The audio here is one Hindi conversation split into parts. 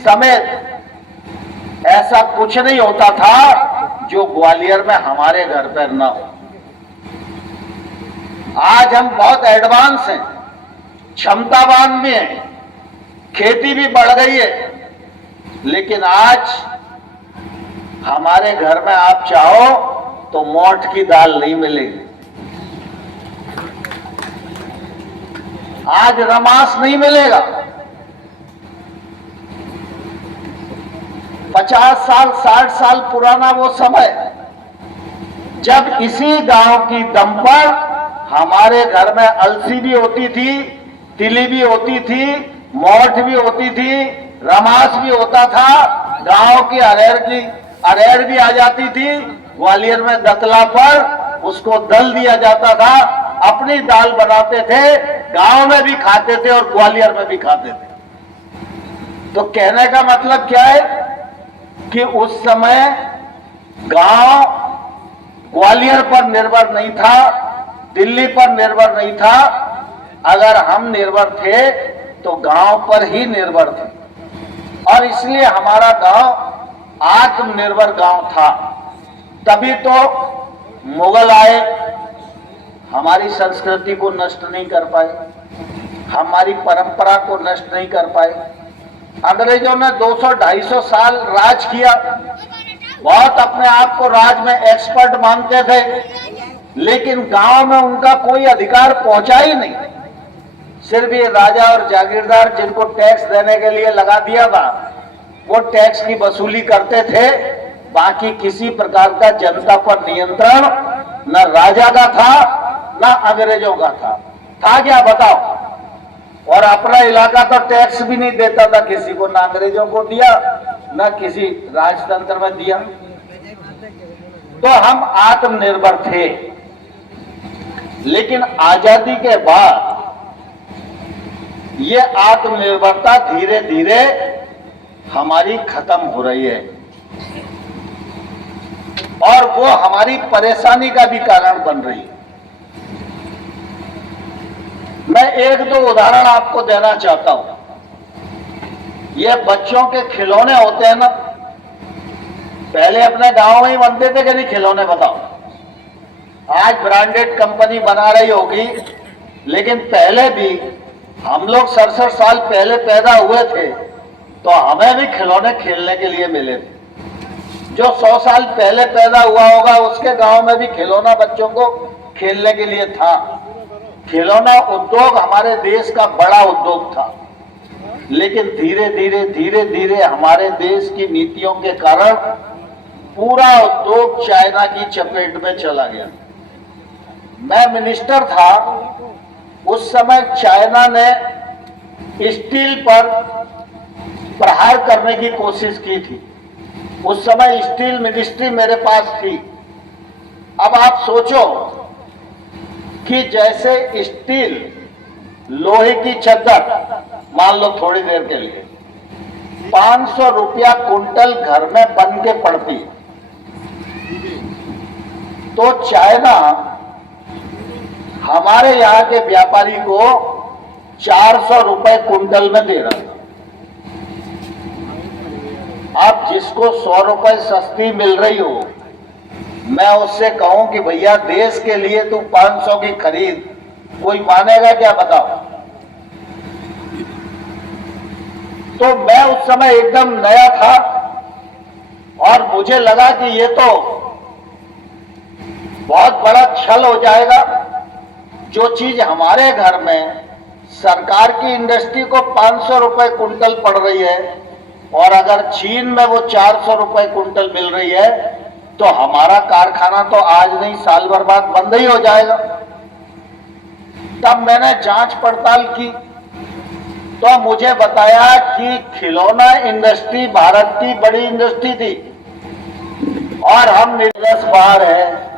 समेत ऐसा कुछ नहीं होता था जो ग्वालियर में हमारे घर पर ना हो। आज हम बहुत एडवांस हैं, क्षमतावान भी हैं, खेती भी बढ़ गई है, लेकिन आज हमारे घर में आप चाहो तो मोठ की दाल नहीं मिलेगी, आज रमास नहीं मिलेगा। 50 साल 60 साल पुराना वो समय जब इसी गांव की दम पर हमारे घर में अलसी भी होती थी, तिली भी होती थी, मोठ भी होती थी, रमास भी होता था, गांव की अरहर भी आ जाती थी। ग्वालियर में दतला पर उसको दल दिया जाता था, अपनी दाल बनाते थे, गांव में भी खाते थे और ग्वालियर में भी खाते थे। तो कहने का मतलब क्या है कि उस समय गांव ग्वालियर पर निर्भर नहीं था, दिल्ली पर निर्भर नहीं था। अगर हम निर्भर थे तो गांव पर ही निर्भर थे, और इसलिए हमारा गांव आत्मनिर्भर गांव था। तभी तो मुगल आए, हमारी संस्कृति को नष्ट नहीं कर पाए, हमारी परंपरा को नष्ट नहीं कर पाए। अंग्रेजों ने 200-250 साल राज किया, बहुत अपने आप को राज में एक्सपर्ट मानते थे, लेकिन गांव में उनका कोई अधिकार पहुंचा ही नहीं। सिर्फ ये राजा और जागीरदार जिनको टैक्स देने के लिए लगा दिया था, वो टैक्स की वसूली करते थे। बाकी किसी प्रकार का जनता पर नियंत्रण न राजा का था न अंग्रेजों का था क्या बताओ? और अपना इलाका तो टैक्स भी नहीं देता था किसी को, ना अंग्रेजों को दिया न किसी राजतंत्र में दिया। तो हम आत्मनिर्भर थे, लेकिन आजादी के बाद ये आत्मनिर्भरता धीरे धीरे हमारी खत्म हो रही है, और वो हमारी परेशानी का भी कारण बन रही है। मैं एक दो उदाहरण आपको देना चाहता हूं। ये बच्चों के खिलौने होते हैं ना, पहले अपने गांव में ही बनते थे कि नहीं खिलौने? बताओ, आज ब्रांडेड कंपनी बना रही होगी, लेकिन पहले भी हम लोग 67 साल पहले पैदा हुए थे तो हमें भी खिलौने खेलने के लिए मिले थे। जो 100 साल पहले पैदा हुआ होगा उसके गांव में भी खिलौना बच्चों को खेलने के लिए था। खिलौना उद्योग हमारे देश का बड़ा उद्योग था, लेकिन धीरे धीरे हमारे देश की नीतियों के कारण पूरा उद्योग चाइना की चपेट में चला गया। मैं मिनिस्टर था उस समय, चाइना ने स्टील पर प्रहार करने की कोशिश की थी। उस समय स्टील मिनिस्ट्री मेरे पास थी। अब आप सोचो कि जैसे स्टील, लोहे की चद्दर, मान लो थोड़ी देर के लिए 500 रुपया कुंटल घर में बन के पड़ती, तो चाइना हमारे यहां के व्यापारी को 400 रुपए कुंटल में दे रहा था। अब जिसको 100 रुपए सस्ती मिल रही हो, मैं उससे कहूं कि भैया देश के लिए तू 500 की खरीद, कोई मानेगा क्या? बताओ। तो मैं उस समय एकदम नया था और मुझे लगा कि ये तो बहुत बड़ा छल हो जाएगा। जो चीज हमारे घर में सरकार की इंडस्ट्री को 500 रुपए कुंटल पड़ रही है, और अगर चीन में वो 400 रुपए कुंटल मिल रही है, तो हमारा कारखाना तो आज नहीं साल भर बाद बंद ही हो जाएगा। तब मैंने जांच पड़ताल की तो मुझे बताया कि खिलौना इंडस्ट्री भारत की बड़ी इंडस्ट्री थी और हम निर्देश बाहर है।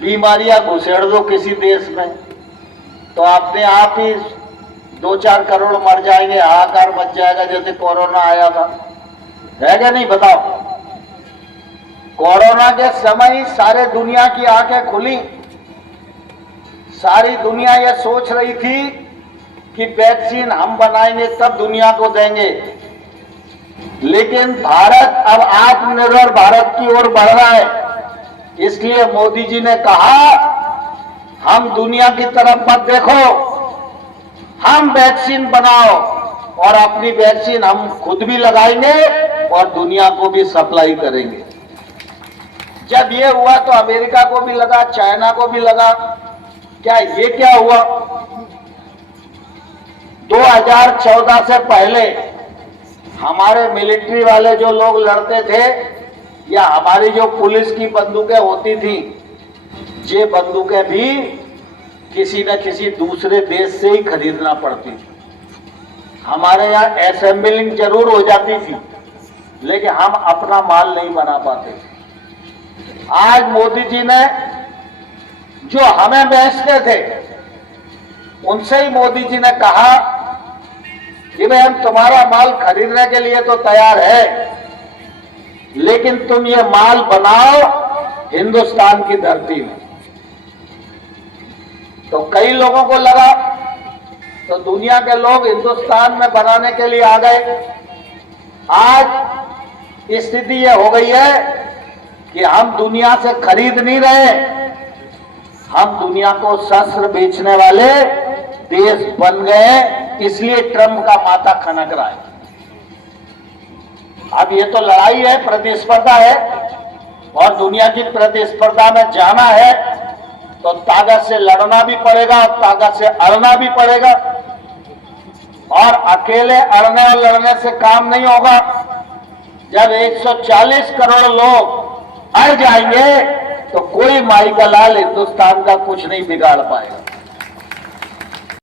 बीमारियां घुसेड़ दो किसी देश में तो अपने आप ही 2-4 करोड़ मर जाएंगे, हाहाकार मच जाएगा, जैसे कोरोना आया था, है क्या नहीं? बताओ। कोरोना के समय ही सारे दुनिया की आंखें खुली। सारी दुनिया ये सोच रही थी कि वैक्सीन हम बनाएंगे तब दुनिया को देंगे, लेकिन भारत अब आत्मनिर्भर भारत की ओर बढ़ रहा है। इसलिए मोदी जी ने कहा हम दुनिया की तरफ मत देखो, हम वैक्सीन बनाओ और अपनी वैक्सीन हम खुद भी लगाएंगे और दुनिया को भी सप्लाई करेंगे। जब ये हुआ तो अमेरिका को भी लगा, चाइना को भी लगा। क्या ये क्या हुआ? 2014 से पहले हमारे मिलिट्री वाले जो लोग लड़ते थे या हमारी जो पुलिस की बंदूकें होती थी, ये बंदूकें भी किसी न किसी दूसरे देश से ही खरीदना पड़ती थी। हमारे यहाँ असेंबलिंग जरूर हो जाती थी, लेकिन हम अपना माल नहीं बना पाते थे। आज मोदी जी ने जो हमें बेचते थे, उनसे ही मोदी जी ने कहा कि भाई हम तुम्हारा माल खरीदने के लिए तो तैयार है, लेकिन तुम ये माल बनाओ हिंदुस्तान की धरती में। तो कई लोगों को लगा, तो दुनिया के लोग हिंदुस्तान में बनाने के लिए आ गए। आज स्थिति ये हो गई है कि हम दुनिया से खरीद नहीं रहे, हम दुनिया को शस्त्र बेचने वाले देश बन गए। इसलिए ट्रंप का माथा खनक रहा है। अब ये तो लड़ाई है, प्रतिस्पर्धा है, और दुनिया की प्रतिस्पर्धा में जाना है तो ताकत से लड़ना भी पड़ेगा और ताकत से अड़ना भी पड़ेगा। और अकेले अड़ने और लड़ने से काम नहीं होगा। जब 140 करोड़ लोग अड़ जाएंगे तो कोई माई का लाल हिंदुस्तान का कुछ नहीं बिगाड़ पाएगा।